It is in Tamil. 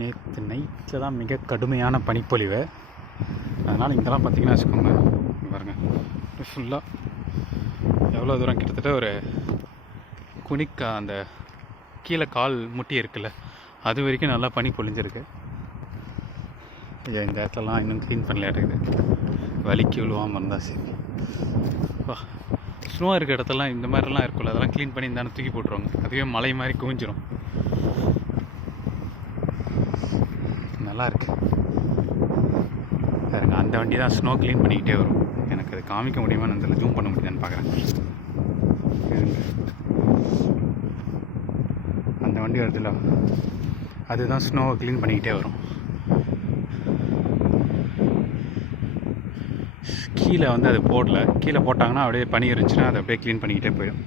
நேற்று நைட்டில் தான் மிக கடுமையான பனிப்பொழிவு. அதனால் இங்கெல்லாம் பார்த்தீங்கன்னா வச்சுக்கோங்க, பாருங்கள் ஃபுல்லாக எவ்வளோ தூரம், கிட்டத்தட்ட ஒரு குனிக்கா அந்த கீழே கால் முட்டி இருக்குல்ல, அது வரைக்கும் நல்லா பனி பொழிஞ்சிருக்கு. இந்த இடத்துலலாம் இன்னும் க்ளீன் பண்ணல இருக்குது, வலிக்கு விழுவாமல் இருந்தால் சரி. வா, ஸ்னோ இருக்க இடத்துலாம் இந்த மாதிரிலாம் இருக்குல்ல, அதெல்லாம் க்ளீன் பண்ணி இந்த தூக்கி போட்டுருவாங்க, அதுவே மலை மாதிரி குவிஞ்சிரும். நல்லா இருக்கு பாருங்க. அந்த வண்டி தான் ஸ்னோ க்ளீன் பண்ணிக்கிட்டே வரும். எனக்கு அது காமிக்க முடியுமான்னு அதில் ஜூம் பண்ண முடியுதான்னு பார்க்குறேன். அந்த வண்டி வருதுல்ல, அதுதான் ஸ்னோவை க்ளீன் பண்ணிக்கிட்டே வரும். கீழே வந்து அது போடல, கீழே போட்டாங்கன்னா அப்படியே பனி இருந்துச்சுன்னா அதை அப்படியே க்ளீன் பண்ணிக்கிட்டே போயிடும்.